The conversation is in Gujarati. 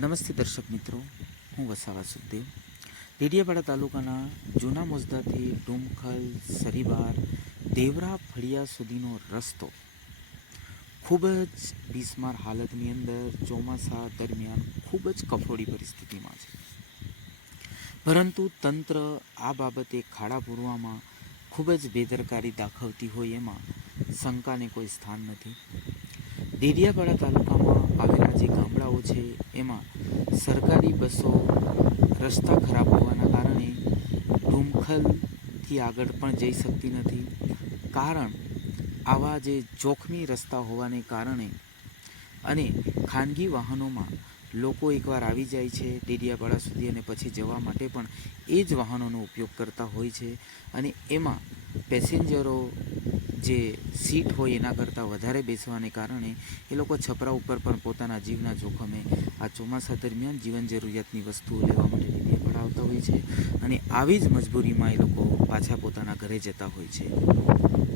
નમસ્તે દર્શક મિત્રો, હું વસાવા સુખદેવ. ડેડિયાપાડા તાલુકાના જૂના મોજદાથી ડુમખલ, સરીબાર, દેવરા, ફળિયા સુધીનો રસ્તો ખૂબ જ બિસ્માર હાલતની અંદર ચોમાસા દરમિયાન ખૂબ જ કફોડી પરિસ્થિતિમાં છે. પરંતુ તંત્ર આ બાબતે ખાડા પૂરવામાં ખૂબ જ બેદરકારી દાખવતી હોય એમાં શંકાને કોઈ સ્થાન નથી. ડેડિયાપાડા તાલુકામાં જે ગામડાઓ છે, એમાં સરકારી બસો રસ્તા ખરાબ હોવાના કારણે ડુમખલથી આગળ પણ જઈ શકતી નથી. કારણ આવા જે જોખમી રસ્તા હોવાને કારણે અને ખાનગી વાહનોમાં લોકો એકવાર આવી જાય છે, ડેડિયાપાડા સુધી અને પછી જવા માટે પણ એ જ વાહનોનો ઉપયોગ કરતા હોય છે અને એમાં પેસેન્જરો જે સીટ હોય એના કરતાં વધારે બેસવાને કારણે એ લોકો છપરા ઉપર પણ પોતાના જીવના જોખમે આ ચોમાસા દરમિયાન જીવન જરૂરિયાતની વસ્તુઓ લેવા માટે ડેડિયાપાડા આવતા હોય છે અને આવી જ મજબૂરીમાં એ લોકો પાછા પોતાના ઘરે જતા હોય છે.